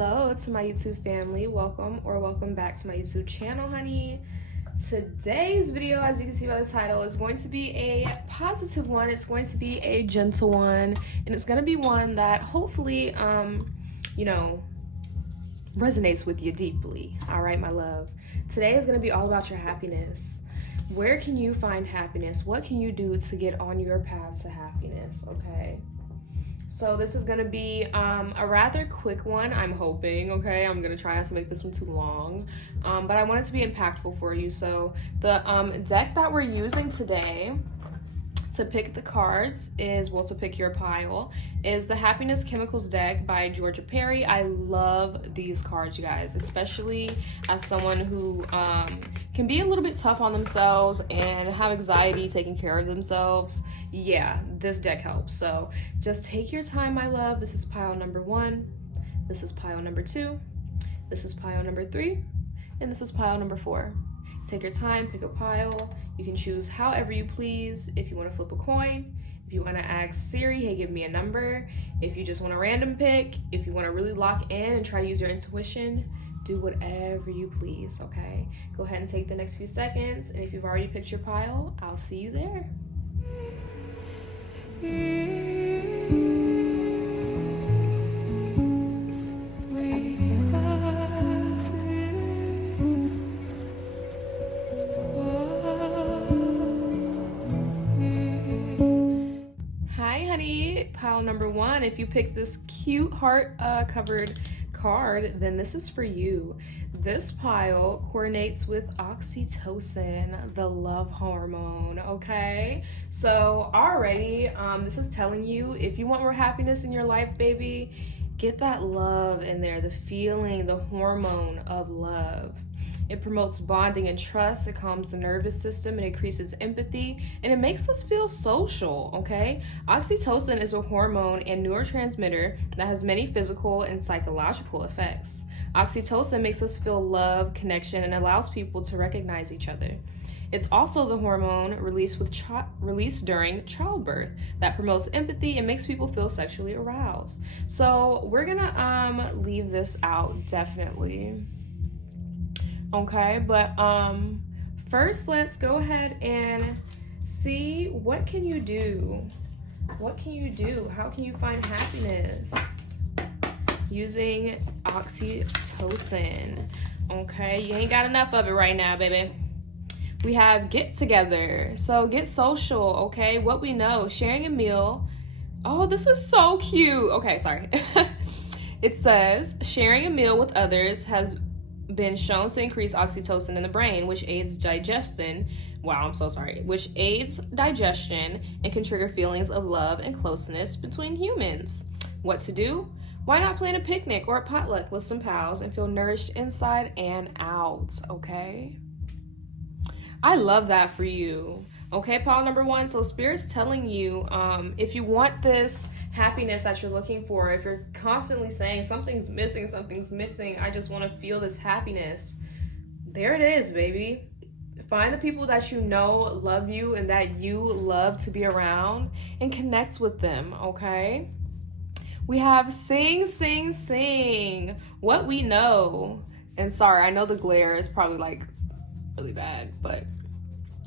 Hello to my YouTube family. Welcome back to my YouTube channel, honey. Today's video, as you can see by the title, is going to be a positive one. It's going to be a gentle one, and it's going to be one that hopefully resonates with you deeply. All right, my love. Today is going to be all about your happiness. Where can you find happiness? What can you do to get on your path to happiness? Okay. So this is going to be a rather quick one, I'm hoping, okay? I'm going to try not to make this one too long, but I want it to be impactful for you. So the deck that we're using today to pick the cards to pick your pile, is the Happiness Chemicals deck by Georgia Perry. I love these cards, you guys, especially as someone who can be a little bit tough on themselves and have anxiety taking care of themselves. Yeah, this deck helps. So just take your time, my love. This is pile number 1. This is pile number 2. This is pile number 3. And this is pile number 4. Take your time, pick a pile. You can choose however you please. If you want to flip a coin, if you want to ask Siri, hey, give me a number. If you just want a random pick, if you want to really lock in and try to use your intuition, do whatever you please, okay? Go ahead and take the next few seconds. And if you've already picked your pile, I'll see you there. Hi, honey. Pile number 1. If you picked this cute heart covered card, then this is for you. This pile coordinates with oxytocin, the love hormone, okay? So already, this is telling you, if you want more happiness in your life, baby, get that love in there, the feeling, the hormone of love. It promotes bonding and trust, it calms the nervous system, it increases empathy, and it makes us feel social, okay? Oxytocin is a hormone and neurotransmitter that has many physical and psychological effects. Oxytocin makes us feel love, connection, and allows people to recognize each other. It's also the hormone released during childbirth that promotes empathy and makes people feel sexually aroused. So we're gonna leave this out, definitely. Okay, but first let's go ahead and see, what can you do? What can you do? How can you find happiness using oxytocin? Okay, you ain't got enough of it right now, baby. We have get together, so get social, okay? What we know, sharing a meal. Oh, this is so cute. Okay, sorry. It says sharing a meal with others has been shown to increase oxytocin in the brain, which aids digestion. Wow, I'm so sorry. Which aids digestion and can trigger feelings of love and closeness between humans. What to do? Why not plan a picnic or a potluck with some pals and feel nourished inside and out, okay? I love that for you. Okay, pile number 1. So Spirit's telling you, if you want this happiness that you're looking for, if you're constantly saying something's missing, I just want to feel this happiness, there it is, baby. Find the people that you know love you and that you love to be around and connect with them, okay? We have sing, sing, sing. What we know. And sorry, I know the glare is probably like really bad, but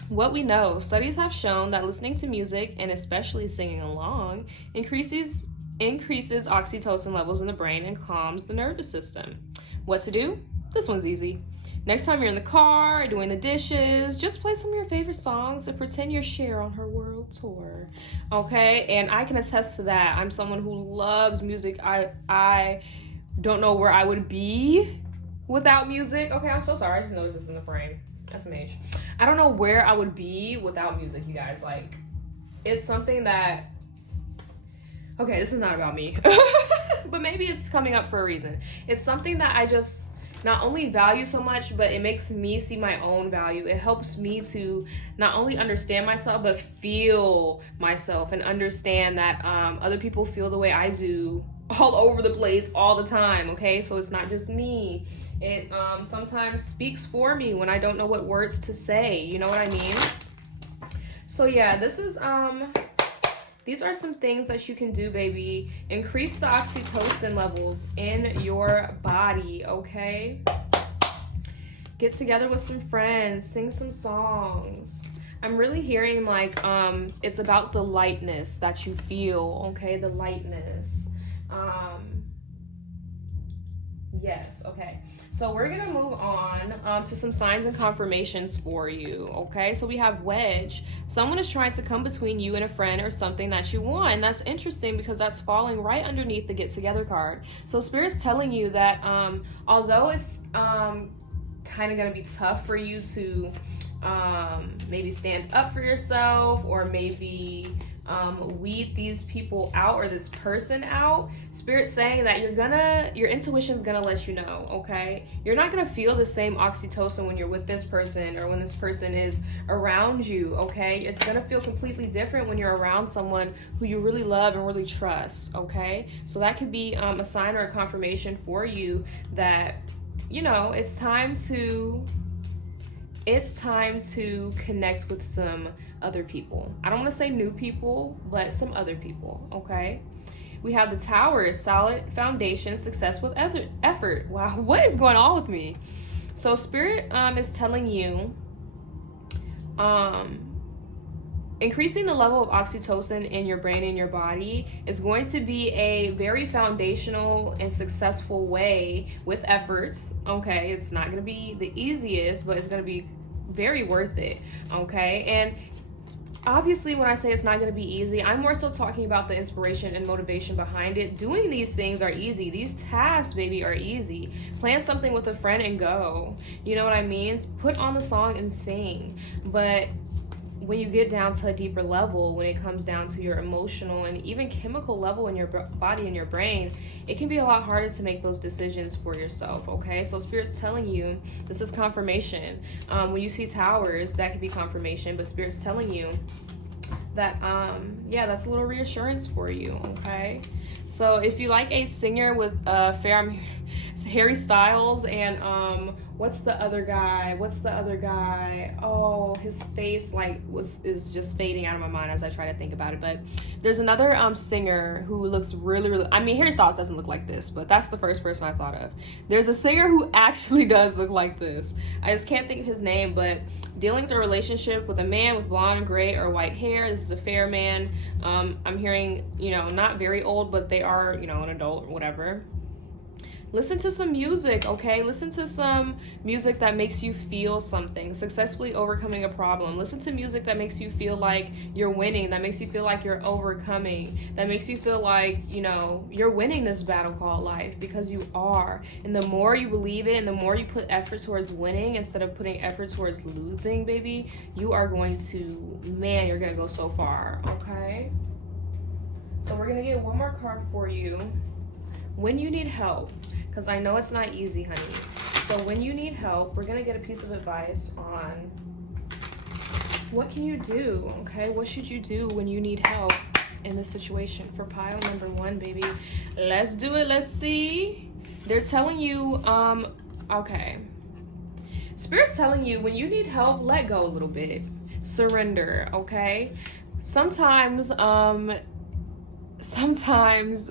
what we know, studies have shown that listening to music, and especially singing along, increases oxytocin levels in the brain and calms the nervous system. What to do? This one's easy. Next time you're in the car, doing the dishes, just play some of your favorite songs and pretend you're Cher on her world tour. Okay? And I can attest to that. I'm someone who loves music. I don't know where I would be without music. Okay, I'm so sorry. I just noticed this in the frame. SMH. I don't know where I would be without music, you guys. Like, it's something that, okay, this is not about me, but maybe it's coming up for a reason. It's something that I just not only value so much, but it makes me see my own value. It helps me to not only understand myself, but feel myself and understand that other people feel the way I do all over the place all the time, okay? So it's not just me. It sometimes speaks for me when I don't know what words to say, you know what I mean? So yeah, this is These are some things that you can do, baby. Increase the oxytocin levels in your body, okay? Get together with some friends, sing some songs. I'm really hearing like it's about the lightness that you feel, okay? The lightness. Yes, okay. So we're gonna move on to some signs and confirmations for you, okay? So we have wedge. Someone is trying to come between you and a friend or something that you want. And that's interesting because that's falling right underneath the get together card. So Spirit's telling you that although it's kind of gonna be tough for you to maybe stand up for yourself, or maybe weed these people out or this person out, Spirit's saying that your intuition's gonna let you know, okay? You're not gonna feel the same oxytocin when you're with this person or when this person is around you, okay? It's gonna feel completely different when you're around someone who you really love and really trust, okay? So that could be a sign or a confirmation for you that, you know, it's time to connect with some other people. I don't want to say new people, but some other people, okay? We have the Tower, solid foundation, success with effort. Wow, what is going on with me? So Spirit is telling you increasing the level of oxytocin in your brain and your body is going to be a very foundational and successful way with efforts, okay? It's not going to be the easiest, but it's going to be very worth it, okay? And obviously when I say it's not going to be easy, I'm more so talking about the inspiration and motivation behind it. Doing these things are easy. These tasks, baby, are easy. Plan something with a friend and go. You know what I mean? Put on the song and sing. But when you get down to a deeper level, when it comes down to your emotional and even chemical level in your body and your brain, it can be a lot harder to make those decisions for yourself, okay? So Spirit's telling you, this is confirmation. When you see towers, that could be confirmation, but Spirit's telling you that, yeah, that's a little reassurance for you, okay? So if you like a singer with Harry Styles and what's the other guy? Oh, his face is just fading out of my mind as I try to think about it. But there's another singer who looks really, I mean, Harry Styles doesn't look like this, but that's the first person I thought of. There's a singer who actually does look like this. I just can't think of his name, but dealings or relationship with a man with blonde, gray, or white hair. This is a fair man. I'm hearing, you know, not very old, but they are, you know, an adult or whatever. Listen to some music, okay? Listen to some music that makes you feel something, successfully overcoming a problem. Listen to music that makes you feel like you're winning, that makes you feel like you're overcoming, that makes you feel like, you know, you're winning this battle called life, because you are. And the more you believe it and the more you put effort towards winning instead of putting effort towards losing, baby, you are going to, man, you're going to go so far, okay? So we're going to get one more card for you. When you need help, because I know it's not easy, honey. So when you need help, we're going to get a piece of advice on what can you do, okay? What should you do when you need help in this situation? For pile number 1, baby. Let's do it. Let's see. They're telling you, okay. Spirit's telling you when you need help, let go a little bit. Surrender, okay? Sometimes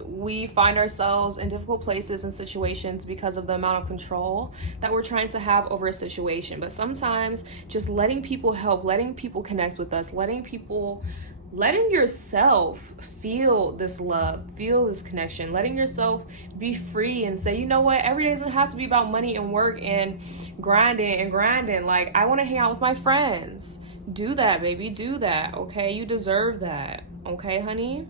we find ourselves in difficult places and situations because of the amount of control that we're trying to have over a situation. But sometimes just letting people help, letting people connect with us, letting yourself feel this love, feel this connection, letting yourself be free and say, you know what, every day doesn't have to be about money and work and grinding. Like, I want to hang out with my friends. Do that, baby. Do that, okay? You deserve that, okay, honey?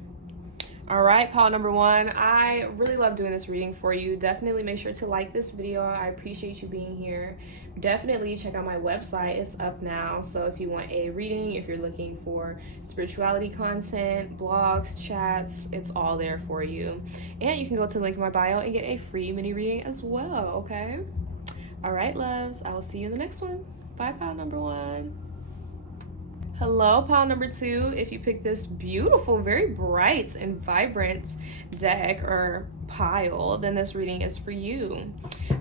All right, pile number 1, I really love doing this reading for you. Definitely make sure to like this video. I appreciate you being here. Definitely check out my website. It's up now. So if you want a reading, if you're looking for spirituality content, blogs, chats, it's all there for you. And you can go to the link in my bio and get a free mini reading as well, okay? All right, loves. I will see you in the next one. Bye, pile number 1. Hello, pile number 2. If you pick this beautiful, very bright and vibrant deck or pile, then this reading is for you.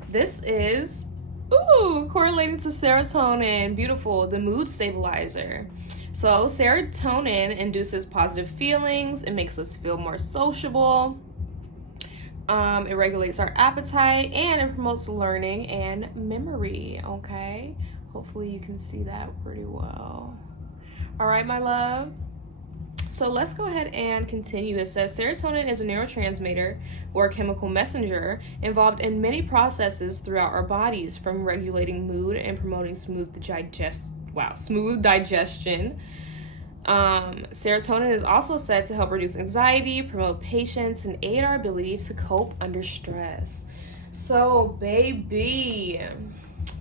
This is, correlating to serotonin. Beautiful. The mood stabilizer. So serotonin induces positive feelings. It makes us feel more sociable. It regulates our appetite, and it promotes learning and memory, okay? Hopefully you can see that pretty well. All right, my love. So let's go ahead and continue. It says serotonin is a neurotransmitter or a chemical messenger involved in many processes throughout our bodies, from regulating mood and promoting smooth digestion. Serotonin is also said to help reduce anxiety, promote patience, and aid our ability to cope under stress. So, baby,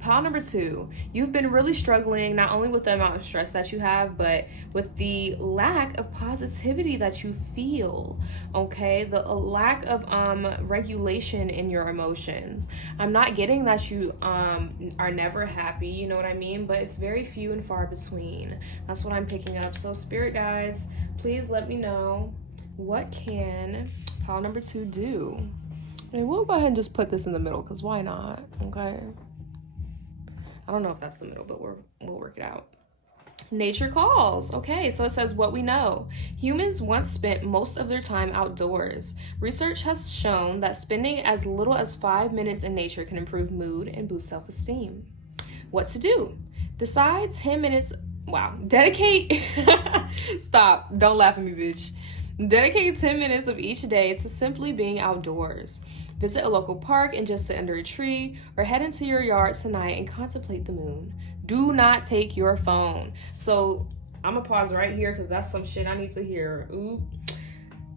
pile number 2, you've been really struggling not only with the amount of stress that you have, but with the lack of positivity that you feel, okay? The lack of regulation in your emotions. I'm not getting that you are never happy, you know what I mean? But it's very few and far between. That's what I'm picking up. So spirit guides, please let me know, what can pile number 2 do? And we'll go ahead and just put this in the middle, because why not, okay? I don't know if that's the middle, but we'll work it out. Nature calls. Okay, so it says what we know. Humans once spent most of their time outdoors. Research has shown that spending as little as 5 minutes in nature can improve mood and boost self-esteem. What to do? Decide 10 minutes. Wow. Dedicate. Stop. Don't laugh at me, bitch. Dedicate 10 minutes of each day to simply being outdoors. Visit a local park and just sit under a tree, or head into your yard tonight and contemplate the moon. Do not take your phone. So I'm gonna pause right here because that's some shit I need to hear. Ooh.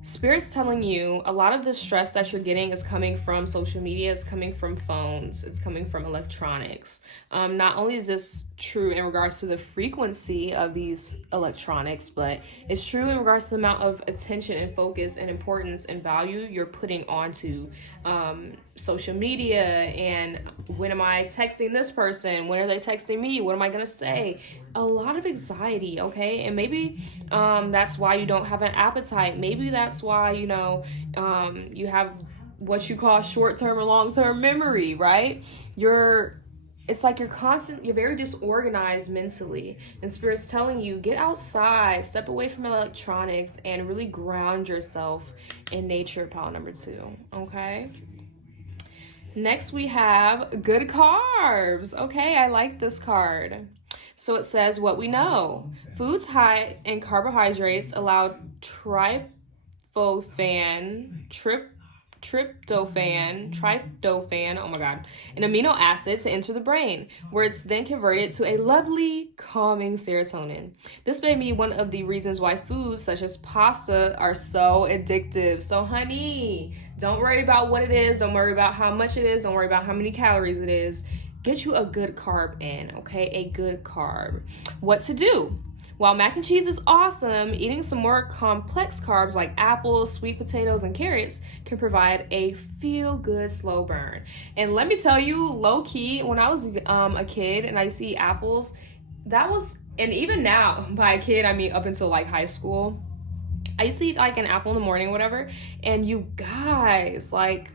Spirit's telling you a lot of the stress that you're getting is coming from social media, it's coming from phones, it's coming from electronics. Not only is this true in regards to the frequency of these electronics, but it's true in regards to the amount of attention and focus and importance and value you're putting onto social media. And when am I texting this person? When are they texting me? What am I gonna say? A lot of anxiety, okay? And maybe that's why you don't have an appetite. Maybe that's why, you know, you have what you call short-term or long-term memory, right? It's like you're very disorganized mentally. And Spirit's telling you, get outside, step away from electronics, and really ground yourself in nature, pile number 2, okay? Next we have good carbs. Okay, I like this card. So it says what we know. Foods high in carbohydrates allow tryptophan, oh my god, an amino acid to enter the brain, where it's then converted to a lovely, calming serotonin. This may be one of the reasons why foods such as pasta are so addictive. So honey, don't worry about what it is, don't worry about how much it is, don't worry about how many calories it is. Get you a good carb in, okay? A good carb. What to do? While mac and cheese is awesome, eating some more complex carbs like apples, sweet potatoes, and carrots can provide a feel-good slow burn. And let me tell you, low-key, when I was a kid and I used to eat apples, and even now, by a kid, I mean up until like high school, I used to eat like an apple in the morning or whatever, and you guys, like,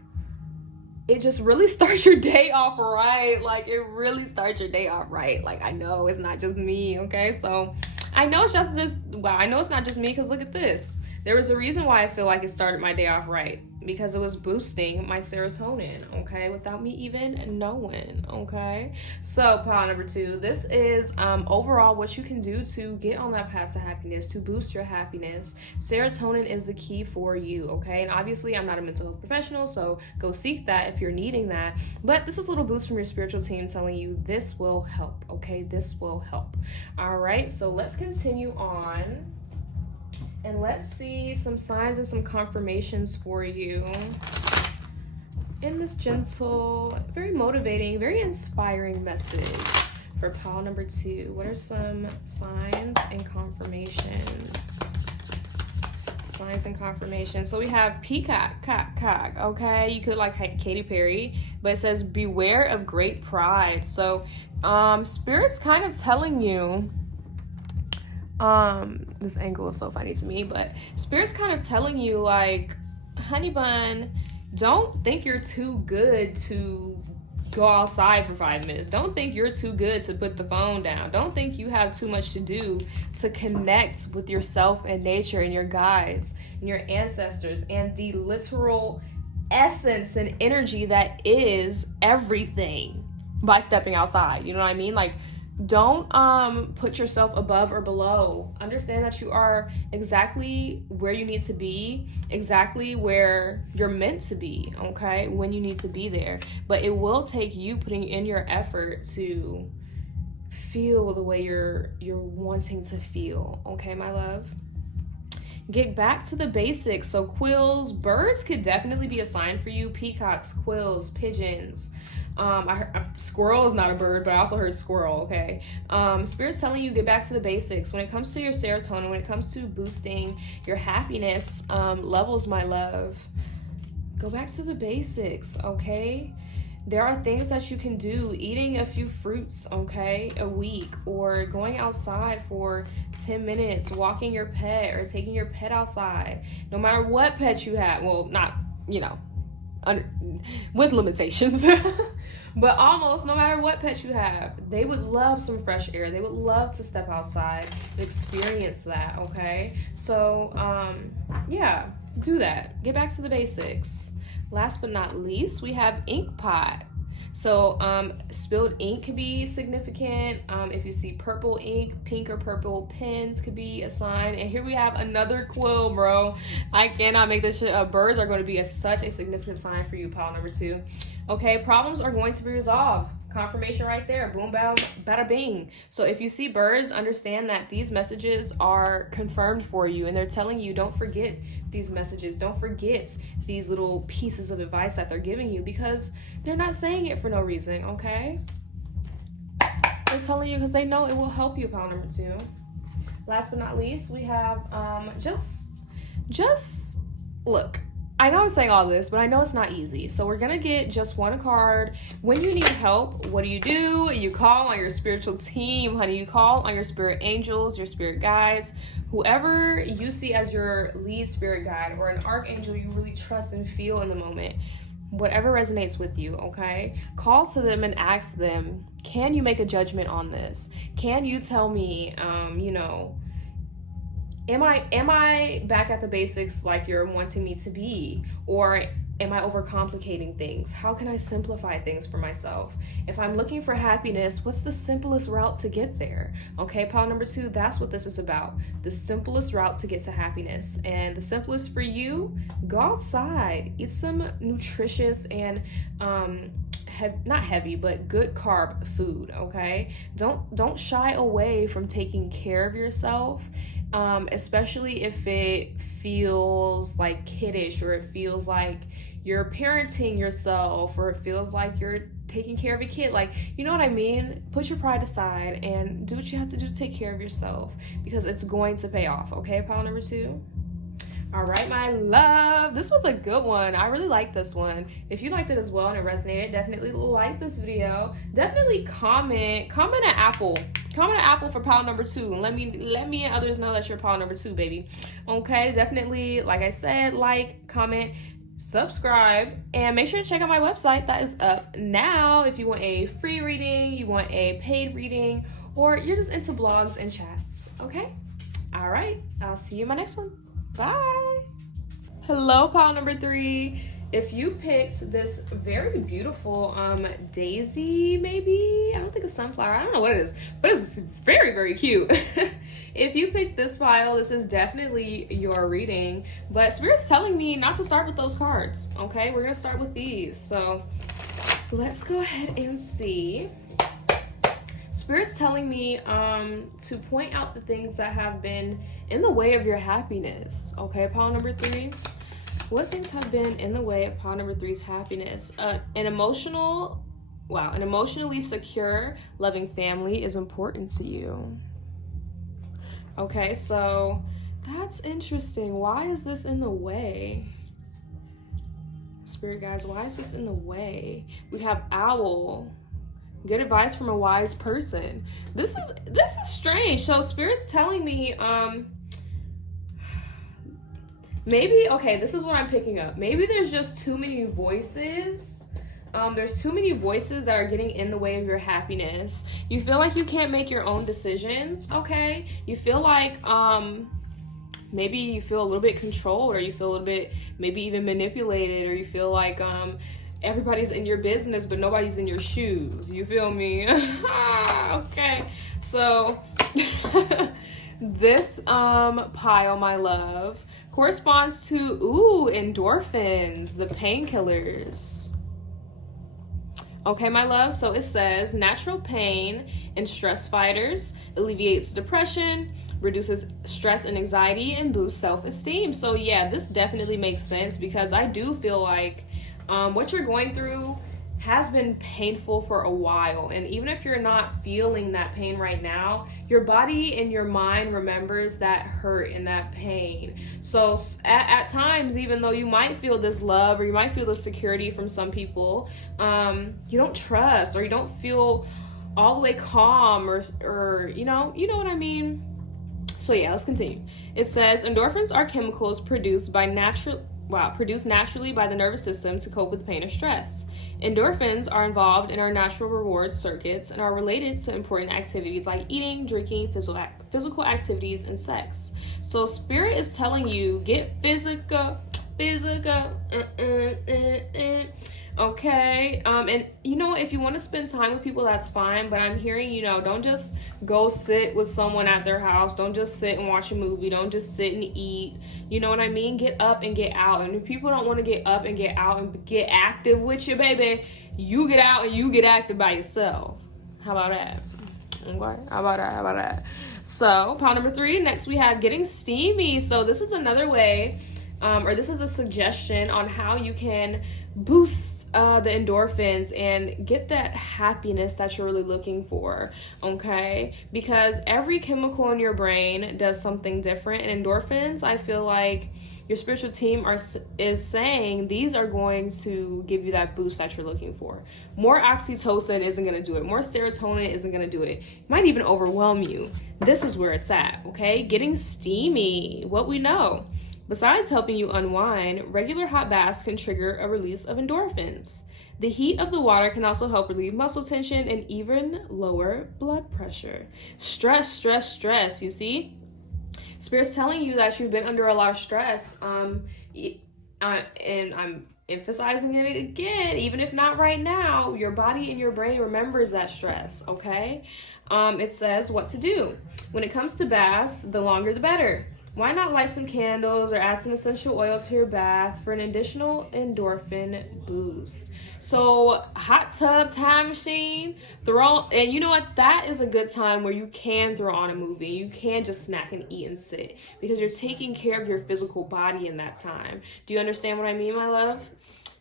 it just really starts your day off right. Like, it really starts your day off right. Like, I know it's not just me, okay? So I know it's I know it's not just me, because look at this. There was a reason why I feel like it started my day off right, because it was boosting my serotonin, okay, without me even knowing, okay? So pile number 2, this is overall what you can do to get on that path to happiness, to boost your happiness. Serotonin is the key for you, okay? And obviously I'm not a mental health professional, so go seek that if you're needing that, but this is a little boost from your spiritual team telling you this will help, okay? This will help. All right, so let's continue on. And let's see some signs and some confirmations for you in this gentle, very motivating, very inspiring message for pile number 2. What are some signs and confirmations? Signs and confirmations. So we have peacock, okay? You could like Katy Perry, but it says beware of great pride. So Spirit's kind of telling you, this angle is so funny to me, but Spirit's kind of telling you, like, honey bun, don't think you're too good to go outside for 5 minutes. Don't think you're too good to put the phone down. Don't think you have too much to do to connect with yourself and nature and your guides and your ancestors and the literal essence and energy that is everything by stepping outside. You know what I mean? Like, don't put yourself above or below. Understand that you are exactly where you need to be, exactly where you're meant to be, okay, when you need to be there. But it will take you putting in your effort to feel the way you're wanting to feel, okay, my love? Get back to the basics. So quills, birds could definitely be a sign for you. Peacocks, quills, pigeons. Squirrel is not a bird, but I also heard squirrel, okay? Spirit's telling you get back to the basics. When it comes to your serotonin, when it comes to boosting your happiness levels, my love, go back to the basics, okay? There are things that you can do, eating a few fruits, okay, a week, or going outside for 10 minutes, walking your pet or taking your pet outside. No matter what pet you have, well, not, you know, with limitations, but almost no matter what pet you have, they would love some fresh air. They would love to step outside and experience that, okay? So, yeah, do that. Get back to the basics. Last but not least, we have ink pot. So spilled ink could be significant. If you see purple ink, pink or purple pens could be a sign. And here we have another quill, bro. I cannot make this shit up. Birds are going to be such a significant sign for you, pile number 2. Okay, problems are going to be resolved. Confirmation right there. Boom, bam, bada bing. So if you see birds, understand that these messages are confirmed for you, and they're telling you don't forget these messages. Don't forget these little pieces of advice that they're giving you, because they're not saying it for no reason, okay? They're telling you because they know it will help you, pile number 2. Last but not least, we have just look. I know I'm saying all this, but I know it's not easy. So we're gonna get just one card. When you need help, what do? You call on your spiritual team, honey. You call on your spirit angels, your spirit guides, whoever you see as your lead spirit guide or an archangel you really trust and feel in the moment. Whatever resonates with you, okay? Call to them and ask them, can you make a judgment on this? Can you tell me, Am I back at the basics like you're wanting me to be? Or am I overcomplicating things? How can I simplify things for myself? If I'm looking for happiness, what's the simplest route to get there? Okay, pile number 2, that's what this is about. The simplest route to get to happiness. And the simplest for you, go outside, eat some nutritious and not heavy, but good carb food, okay? Don't shy away from taking care of yourself. Especially if it feels like kiddish, or it feels like you're parenting yourself, or it feels like you're taking care of a kid. Like, you know what I mean? Put your pride aside and do what you have to do to take care of yourself, because it's going to pay off, okay, pile number 2? All right, my love, this was a good one. I really like this one. If you liked it as well and it resonated, definitely like this video. Definitely comment an apple. Comment an apple for pile number 2, and let me and others know that you're pile number 2, baby. Okay, definitely, like I said, like, comment, subscribe, and make sure to check out my website that is up now if you want a free reading, you want a paid reading, or you're just into blogs and chats. Okay, all right, I'll see you in my next one. Bye. Hello, pile number 3. If you picked this very beautiful daisy, maybe, I don't think it's sunflower, I don't know what it is, but it's very, very cute. If you picked this pile, this is definitely your reading, but Spirit's telling me not to start with those cards, okay? We're gonna start with these. So let's go ahead and see. Spirit's telling me to point out the things that have been in the way of your happiness, okay, pile number 3? What things have been in the way of pile number 3's happiness? An emotionally secure, loving family is important to you. Okay, so that's interesting. Why is this in the way? Spirit guides, why is this in the way? We have owl. Good advice from a wise person. This is strange. So Spirit's telling me maybe, okay, this is what I'm picking up. Maybe there's just too many voices there's too many voices that are getting in the way of your happiness. You feel like you can't make your own decisions, okay? You feel like maybe you feel a little bit controlled, or you feel a little bit maybe even manipulated, or you feel like everybody's in your business but nobody's in your shoes. You feel me? Okay. So this pile, my love, corresponds to endorphins, the painkillers. Okay, my love, so it says natural pain and stress fighters, alleviates depression, reduces stress and anxiety, and boosts self-esteem. So yeah, this definitely makes sense, because I do feel like what you're going through has been painful for a while, and even if you're not feeling that pain right now, your body and your mind remembers that hurt and that pain. So at times, even though you might feel this love, or you might feel this security from some people, you don't trust, or you don't feel all the way calm, or you know what I mean. So yeah, let's continue. It says endorphins are chemicals produced naturally by the nervous system to cope with pain or stress. Endorphins are involved in our natural reward circuits and are related to important activities like eating, drinking, physical activities, and sex. So Spirit is telling you, get physical. Okay, and if you want to spend time with people, that's fine, but I'm hearing, don't just go sit with someone at their house. Don't just sit and watch a movie. Don't just sit and eat. You know what I mean? Get up and get out. And if people don't want to get up and get out and get active with you, baby, you get out and you get active by yourself. How about that? Okay, how about that? So pile number 3, next we have getting steamy. So this is another way, or this is a suggestion on how you can boost the endorphins and get that happiness that you're really looking for, okay? Because every chemical in your brain does something different, and endorphins, I feel like your spiritual team is saying these are going to give you that boost that you're looking for. More oxytocin isn't going to do it. More serotonin isn't going to do it. It might even overwhelm you. This is where it's at, okay? Getting steamy, what we know. Besides helping you unwind, regular hot baths can trigger a release of endorphins. The heat of the water can also help relieve muscle tension and even lower blood pressure. Stress, you see? Spirit's telling you that you've been under a lot of stress, and I'm emphasizing it again, even if not right now, your body and your brain remembers that stress, okay? It says what to do. When it comes to baths, the longer the better. Why not light some candles or add some essential oils to your bath for an additional endorphin boost? So hot tub, time machine, and you know what? That is a good time where you can throw on a movie. You can just snack and eat and sit, because you're taking care of your physical body in that time. Do you understand what I mean, my love?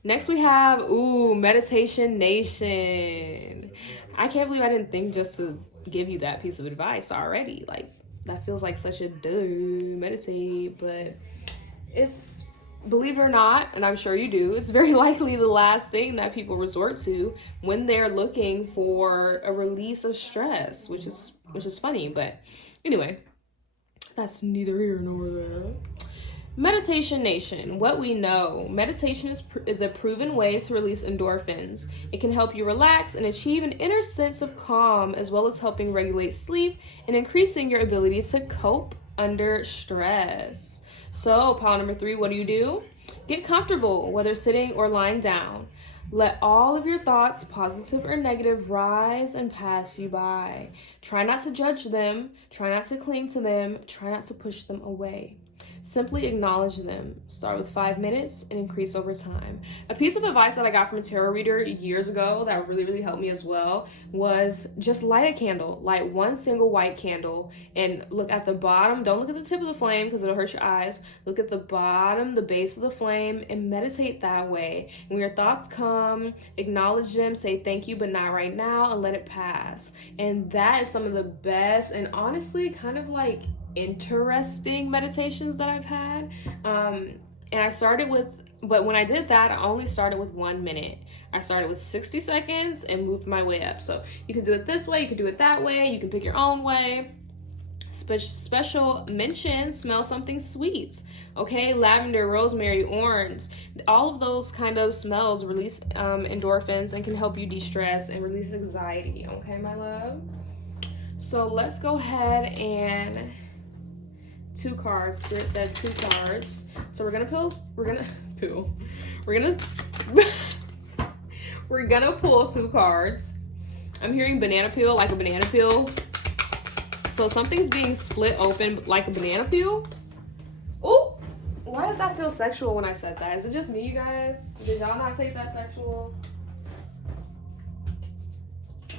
Next we have, Meditation Nation. I can't believe I didn't think just to give you that piece of advice already. Like, that feels like such a meditate, but it's, believe it or not, and I'm sure you do, it's very likely the last thing that people resort to when they're looking for a release of stress, which is funny, but anyway, that's neither here nor there. Meditation Nation, what we know. Meditation is a proven way to release endorphins. It can help you relax and achieve an inner sense of calm, as well as helping regulate sleep and increasing your ability to cope under stress. So, pile number 3, what do? Get comfortable, whether sitting or lying down. Let all of your thoughts, positive or negative, rise and pass you by. Try not to judge them. Try not to cling to them. Try not to push them away. Simply acknowledge them. Start with 5 minutes and increase over time. A piece of advice that I got from a tarot reader years ago that really helped me as well was just light a candle. Light one single white candle and look at the bottom. Don't look at the tip of the flame because it'll hurt your eyes. Look at the bottom, the base of the flame, and meditate that way. When your thoughts come, acknowledge them, say thank you, but not right now, and let it pass. And that is some of the best and honestly kind of like interesting meditations that I've had. And I started with, but when I did that, I only started with 1 minute. I started with 60 seconds and moved my way up. So you could do it this way, you could do it that way, you can pick your own way. Special mention, smell something sweet. Okay, lavender, rosemary, orange, all of those kind of smells release endorphins and can help you de-stress and release anxiety. Okay, my love. So let's go ahead and 2 cards. Spirit said 2 cards. So we're gonna pull. We're gonna pull 2 cards. I'm hearing banana peel, like a banana peel. So something's being split open like a banana peel. Oh, why did that feel sexual when I said that? Is it just me, you guys? Did y'all not take that sexual?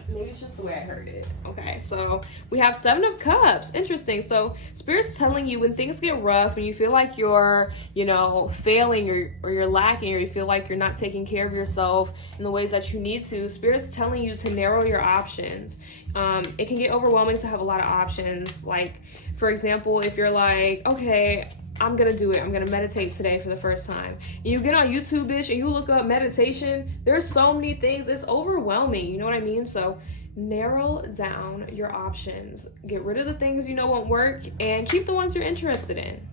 Maybe it's just the way I heard it. Okay, so we have 7 of Cups. Interesting. So Spirit's telling you when things get rough, when you feel like you're, failing or you're lacking, or you feel like you're not taking care of yourself in the ways that you need to, Spirit's telling you to narrow your options. It can get overwhelming to have a lot of options. Like, for example, if you're like, okay, I'm gonna do it. I'm gonna meditate today for the first time. And you get on YouTube, bitch, and you look up meditation. There's so many things. It's overwhelming. You know what I mean? So narrow down your options. Get rid of the things you know won't work and keep the ones you're interested in.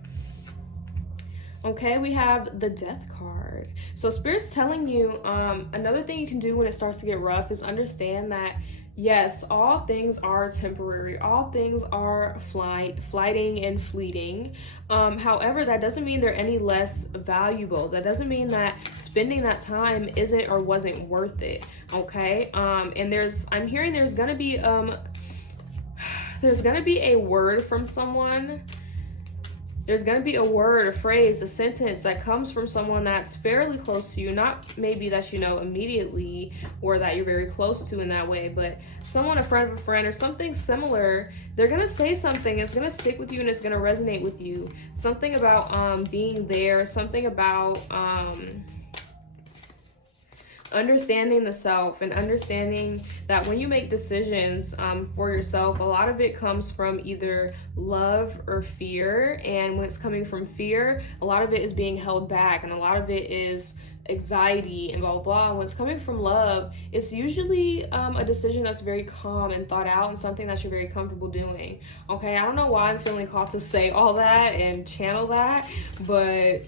Okay, we have the Death card. So Spirit's telling you another thing you can do when it starts to get rough is understand that yes, all things are temporary. All things are flighting and fleeting. However, that doesn't mean they're any less valuable. That doesn't mean that spending that time isn't or wasn't worth it. Okay. And I'm hearing there's gonna be a word from someone. There's going to be a word, a phrase, a sentence that comes from someone that's fairly close to you. Not maybe that you know immediately or that you're very close to in that way, but someone, a friend of a friend or something similar. They're going to say something. It's going to stick with you and it's going to resonate with you. Something about being there, something about understanding the self and understanding that when you make decisions for yourself, a lot of it comes from either love or fear. And when it's coming from fear, a lot of it is being held back and a lot of it is anxiety and blah, blah, blah. When it's coming from love, it's usually a decision that's very calm and thought out and something that you're very comfortable doing. Okay, I don't know why I'm feeling called to say all that and channel that, but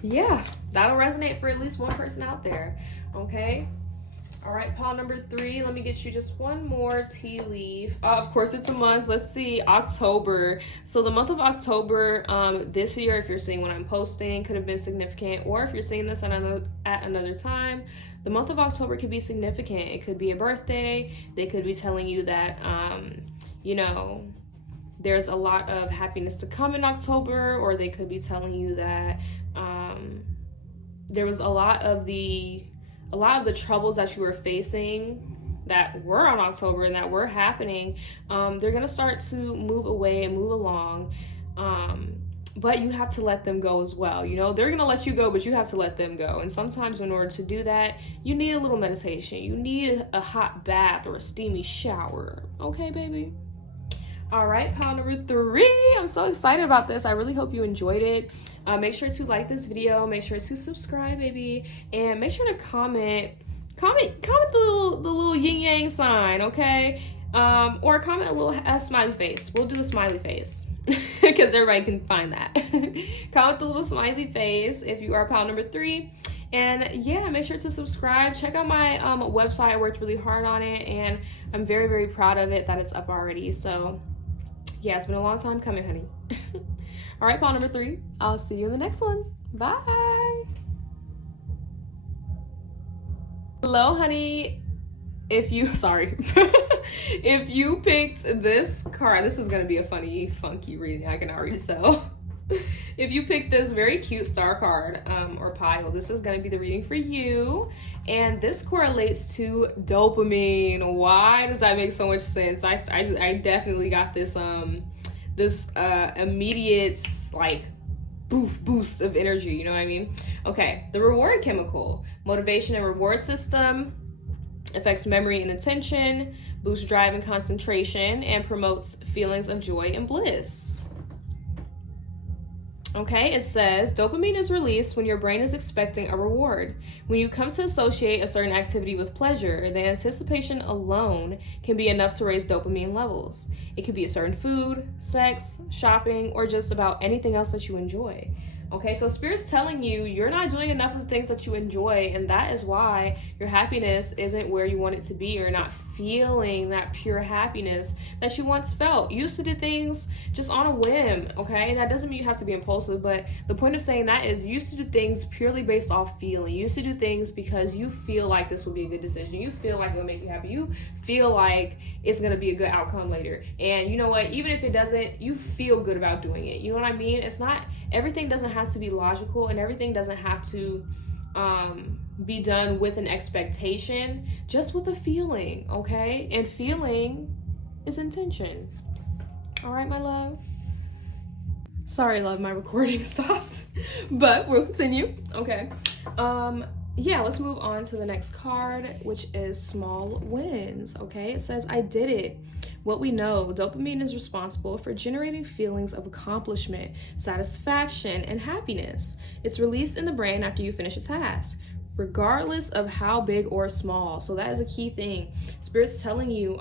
yeah, that'll resonate for at least one person out there. Okay. All right, pile number 3. Let me get you just one more tea leaf. Of course, it's a month. Let's see, October. So the month of October this year, if you're seeing when I'm posting, could have been significant. Or if you're seeing this at another time, the month of October could be significant. It could be a birthday. They could be telling you that, there's a lot of happiness to come in October. Or they could be telling you that there was a lot of the troubles that you were facing that were on October and that were happening, they're going to start to move away and move along. But you have to let them go as well. They're going to let you go, but you have to let them go. And sometimes in order to do that, you need a little meditation. You need a hot bath or a steamy shower. Okay, baby? All right, pile number 3. I'm so excited about this. I really hope you enjoyed it. Make sure to like this video. Make sure to subscribe, baby, and make sure to comment the little yin yang sign, okay? Or comment a smiley face. We'll do the smiley face because everybody can find that. Comment the little smiley face if you are pile number 3. And yeah, make sure to subscribe. Check out my website. I worked really hard on it, and I'm very, very proud of it that it's up already. So yeah, it's been a long time coming, honey. All right, pile number 3. I'll see you in the next one. Bye. Hello, honey. If you picked this card, this is going to be a funny, funky reading. I can already tell. If you picked this very cute star card or pile, this is going to be the reading for you. And this correlates to dopamine. Why does that make so much sense? I definitely got this immediate like boost of energy, you know what I mean? Okay, the reward chemical, motivation and reward system, affects memory and attention, boosts drive and concentration, and promotes feelings of joy and bliss. Okay, it says dopamine is released when your brain is expecting a reward. When you come to associate a certain activity with pleasure, the anticipation alone can be enough to raise dopamine levels. It could be a certain food, sex, shopping, or just about anything else that you enjoy. Okay, so Spirit's telling you you're not doing enough of the things that you enjoy, and that is why your happiness isn't where you want it to be. You're not feeling that pure happiness that you once felt. You used to do things just on a whim, okay? And that doesn't mean you have to be impulsive, but the point of saying that is you used to do things purely based off feeling. You used to do things because you feel like this will be a good decision. You feel like it'll make you happy. You feel like it's going to be a good outcome later. And you know what? Even if it doesn't, you feel good about doing it. You know what I mean? It's not, everything doesn't have to be logical, and everything doesn't have to be done with an expectation, just with a feeling, okay? And feeling is intention. All right, my love. Sorry, love, my recording stopped, but we'll continue. Okay. Yeah, let's move on to the next card, which is small wins. Okay, it says, I did it. What we know, dopamine is responsible for generating feelings of accomplishment, satisfaction, and happiness. It's released in the brain after you finish a task, regardless of how big or small. So that is a key thing. Spirit's telling you,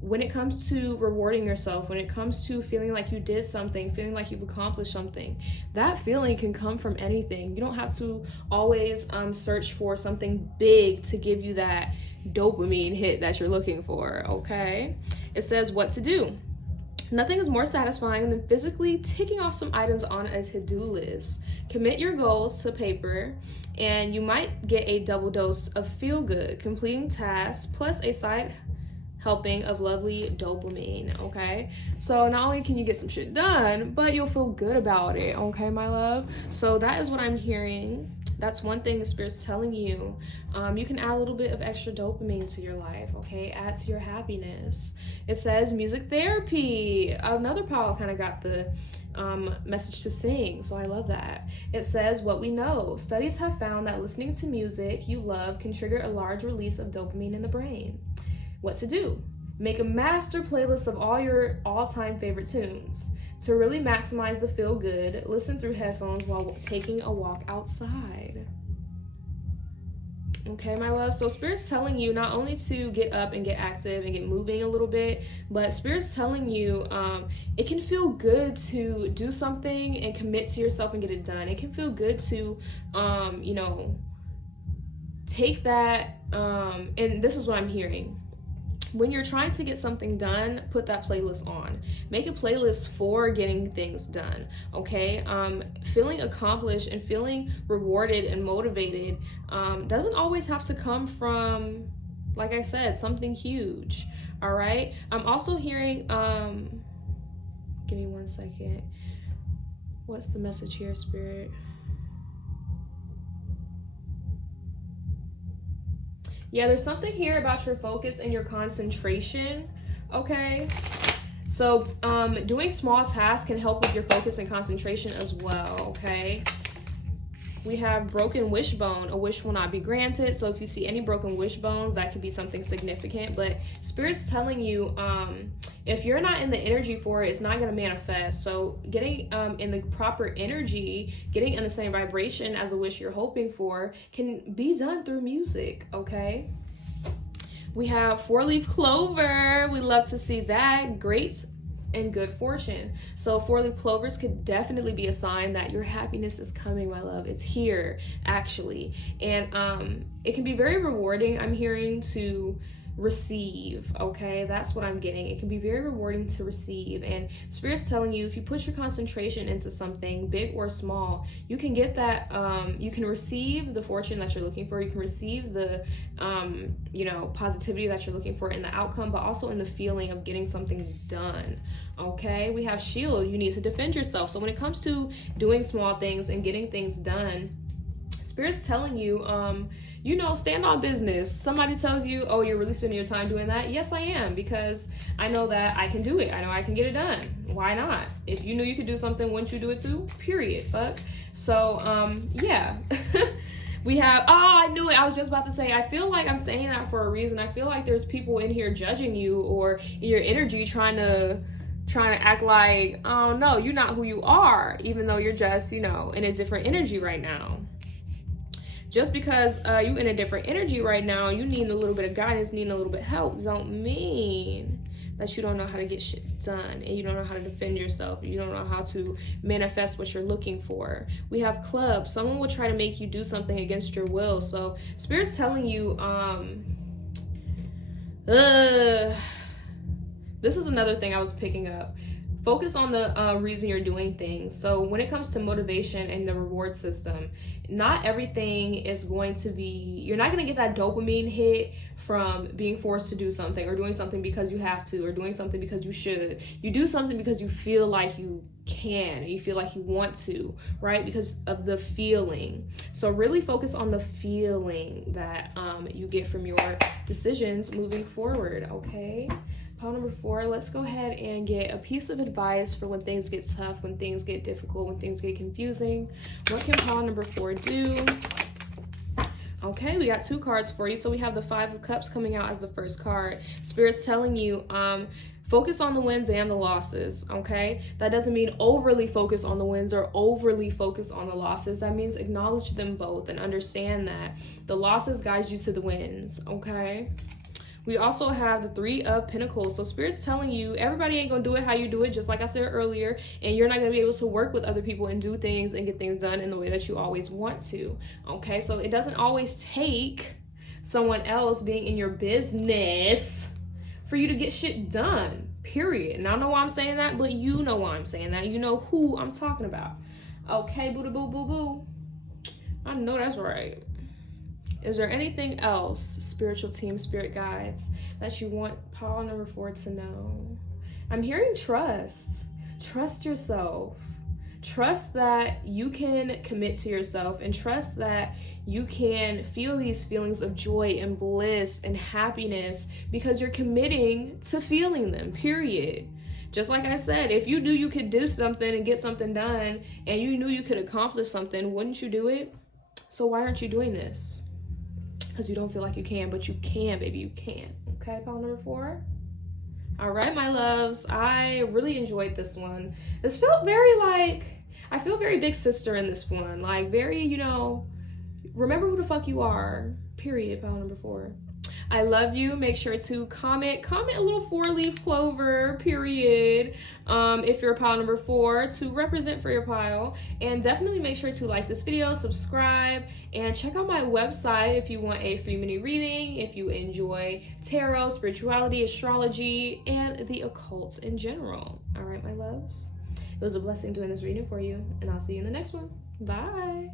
when it comes to rewarding yourself, when it comes to feeling like you did something, feeling like you've accomplished something, that feeling can come from anything. You don't have to always search for something big to give you that dopamine hit that you're looking for, okay? It says what to do. Nothing is more satisfying than physically ticking off some items on a to-do list. Commit your goals to paper, and you might get a double dose of feel-good, completing tasks, plus a side helping of lovely dopamine, okay? So not only can you get some shit done, but you'll feel good about it, okay, my love? So that is what I'm hearing. That's one thing the Spirit's telling you. You can add a little bit of extra dopamine to your life, okay? Add to your happiness. It says music therapy. Another pile kind of got the message to sing, so I love that. It says what we know. Studies have found that listening to music you love can trigger a large release of dopamine in the brain. What to do? Make a master playlist of all your all-time favorite tunes. To really maximize the feel good, listen through headphones while taking a walk outside. Okay, my love. So Spirit's telling you not only to get up and get active and get moving a little bit, but Spirit's telling you it can feel good to do something and commit to yourself and get it done. It can feel good to, you know, take that, and this is what I'm hearing. When you're trying to get something done, put that playlist on. Make a playlist for getting things done, okay? Feeling accomplished and feeling rewarded and motivated doesn't always have to come from, like I said, something huge, all right? I'm also hearing, give me 1 second. What's the message here, Spirit? Yeah, there's something here about your focus and your concentration, okay? So doing small tasks can help with your focus and concentration as well, okay? We have broken wishbone. A wish will not be granted. So if you see any broken wishbones, that could be something significant. But Spirit's telling you, if you're not in the energy for it, it's not going to manifest. So getting in the proper energy, getting in the same vibration as a wish you're hoping for can be done through music, okay? We have 4-leaf clover. We love to see that. Great and good fortune. So 4-leaf clovers could definitely be a sign that your happiness is coming, my love. It's here, actually. And it can be very rewarding, I'm hearing, to receive, okay? That's what I'm getting. It can be very rewarding to receive. And Spirit's telling you, if you put your concentration into something, big or small, you can get that, you can receive the fortune that you're looking for. You can receive the, you know, positivity that you're looking for in the outcome, but also in the feeling of getting something done, okay? We have shield. You need to defend yourself. So when it comes to doing small things and getting things done, Spirit's telling you, you know, stand on business. Somebody tells you, oh, you're really spending your time doing that. Yes, I am, because I know that I can do it. I know I can get it done. Why not? If you knew you could do something, wouldn't you do it too? Period. Fuck. So, yeah. We have, oh, I knew it. I was just about to say, I feel like I'm saying that for a reason. I feel like there's people in here judging you, or in your energy trying to act like, oh, no, you're not who you are, even though you're just, you know, in a different energy right now. Just because you in a different energy right now, you need a little bit of guidance, need a little bit of help, don't mean that you don't know how to get shit done, and you don't know how to defend yourself, you don't know how to manifest what you're looking for. We have clubs. Someone will try to make you do something against your will. So Spirit's telling you, this is another thing I was picking up. Focus on the reason you're doing things. So when it comes to motivation and the reward system, not everything is going to be, you're not going to get that dopamine hit from being forced to do something, or doing something because you have to, or doing something because you should. You do something because you feel like you can, and you feel like you want to, right? Because of the feeling. So really focus on the feeling that you get from your decisions moving forward, okay? Pile number 4, let's go ahead and get a piece of advice for when things get tough, when things get difficult, when things get confusing. What can pile number 4 do? Okay, we got 2 cards for you. So we have the 5 of Cups coming out as the first card. Spirit's telling you, focus on the wins and the losses, okay? That doesn't mean overly focus on the wins or overly focus on the losses. That means acknowledge them both and understand that the losses guide you to the wins, okay? We also have the 3 of Pentacles. So Spirit's telling you, everybody ain't gonna do it how you do it, just like I said earlier, and you're not gonna be able to work with other people and do things and get things done in the way that you always want to, okay? So it doesn't always take someone else being in your business for you to get shit done, period. And I don't know why I'm saying that, but you know why I'm saying that. You know who I'm talking about. Okay, boo boo boo boo. I know that's right. Is there anything else, spiritual team, spirit guides, that you want pile number 4 to know? I'm hearing trust. Trust yourself. Trust that you can commit to yourself, and trust that you can feel these feelings of joy and bliss and happiness because you're committing to feeling them, period. Just like I said, if you knew you could do something and get something done, and you knew you could accomplish something, wouldn't you do it? So why aren't you doing this? Because you don't feel like you can, but you can, baby, you can. Okay, pile number 4. All right, my loves, I really enjoyed this one. This felt very like, I feel very big sister in this one. Like very, you know, remember who the fuck you are, period, pile number 4. I love you. Make sure to comment a little 4-leaf clover, period, if you're pile number 4, to represent for your pile. And definitely make sure to like this video, subscribe, and check out my website if you want a free mini reading, if you enjoy tarot, spirituality, astrology, and the occult in general. All right, my loves, it was a blessing doing this reading for you, and I'll see you in the next one. Bye.